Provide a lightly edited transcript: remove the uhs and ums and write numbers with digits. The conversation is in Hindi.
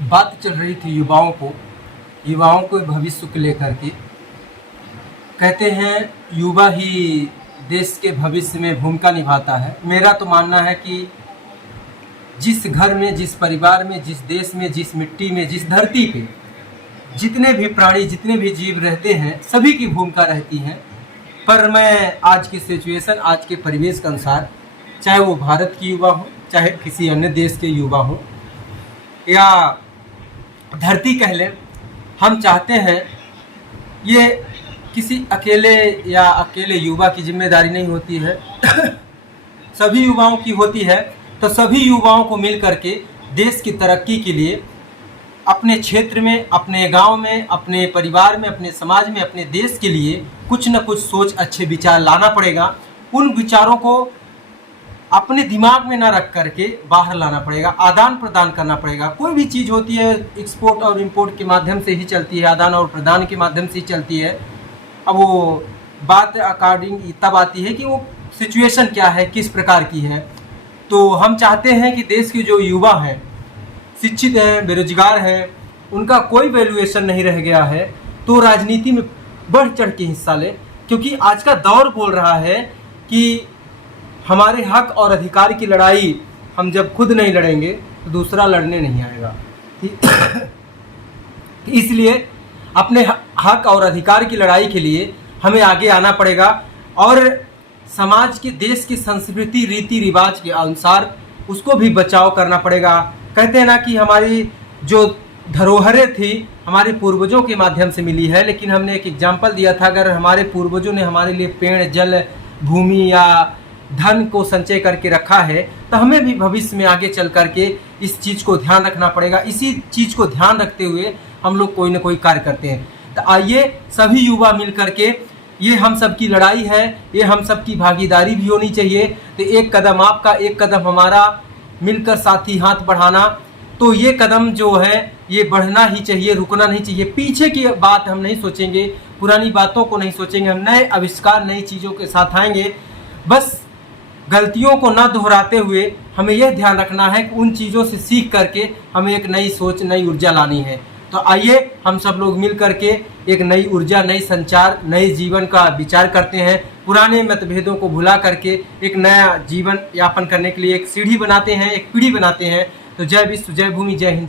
बात चल रही थी युवाओं को भविष्य को लेकर के। कहते हैं युवा ही देश के भविष्य में भूमिका निभाता है। मेरा तो मानना है कि जिस घर में, जिस परिवार में, जिस देश में, जिस मिट्टी में, जिस धरती पे जितने भी प्राणी, जितने भी जीव रहते हैं, सभी की भूमिका रहती है। पर मैं आज की सिचुएशन, आज के परिवेश के अनुसार, चाहे वो भारत की युवा हो, चाहे किसी अन्य देश के युवा हो या धरती कह लें, हम चाहते हैं ये किसी अकेले युवा की जिम्मेदारी नहीं होती है सभी युवाओं की होती है। तो सभी युवाओं को मिल करके देश की तरक्की के लिए अपने क्षेत्र में, अपने गांव में, अपने परिवार में, अपने समाज में, अपने देश के लिए कुछ न कुछ सोच, अच्छे विचार लाना पड़ेगा। उन विचारों को अपने दिमाग में ना रख करके बाहर लाना पड़ेगा, आदान प्रदान करना पड़ेगा। कोई भी चीज़ होती है एक्सपोर्ट और इंपोर्ट के माध्यम से ही चलती है, आदान और प्रदान के माध्यम से ही चलती है। अब वो बात अकॉर्डिंग तब आती है कि वो सिचुएशन क्या है, किस प्रकार की है। तो हम चाहते हैं कि देश के जो युवा हैं, शिक्षित हैं, बेरोजगार हैं, उनका कोई वैल्यूएशन नहीं रह गया है, तो राजनीति में बढ़ चढ़ के हिस्सा ले, क्योंकि आज का दौर बोल रहा है कि हमारे हक और अधिकार की लड़ाई हम जब खुद नहीं लड़ेंगे तो दूसरा लड़ने नहीं आएगा। इसलिए अपने हक और अधिकार की लड़ाई के लिए हमें आगे आना पड़ेगा और समाज के, देश की संस्कृति, रीति रिवाज के अनुसार उसको भी बचाव करना पड़ेगा। कहते हैं ना कि हमारी जो धरोहरें थी हमारे पूर्वजों के माध्यम से मिली है, लेकिन हमने एक एग्जाम्पल दिया था, अगर हमारे पूर्वजों ने हमारे लिए पेड़, जल, भूमि या धन को संचय करके रखा है, तो हमें भी भविष्य में आगे चल करके इस चीज़ को ध्यान रखना पड़ेगा। इसी चीज़ को ध्यान रखते हुए हम लोग कोई ना कोई कार्य करते हैं। तो आइए सभी युवा मिल करके, ये हम सब की लड़ाई है, ये हम सब की भागीदारी भी होनी चाहिए। तो एक कदम आपका, एक कदम हमारा, मिलकर साथी हाथ बढ़ाना, तो ये कदम जो है ये बढ़ना ही चाहिए, रुकना नहीं चाहिए। पीछे की बात हम नहीं सोचेंगे, पुरानी बातों को नहीं सोचेंगे, हम नए आविष्कार, नई चीज़ों के साथ आएंगे। बस गलतियों को न दोहराते हुए हमें यह ध्यान रखना है कि उन चीज़ों से सीख करके हमें एक नई सोच, नई ऊर्जा लानी है। तो आइए हम सब लोग मिल करके एक नई ऊर्जा, नई संचार, नए जीवन का विचार करते हैं। पुराने मतभेदों को भुला करके एक नया जीवन यापन करने के लिए एक सीढ़ी बनाते हैं, एक पीढ़ी बनाते हैं। तो जय विश्व, जय भूमि, जय हिंद।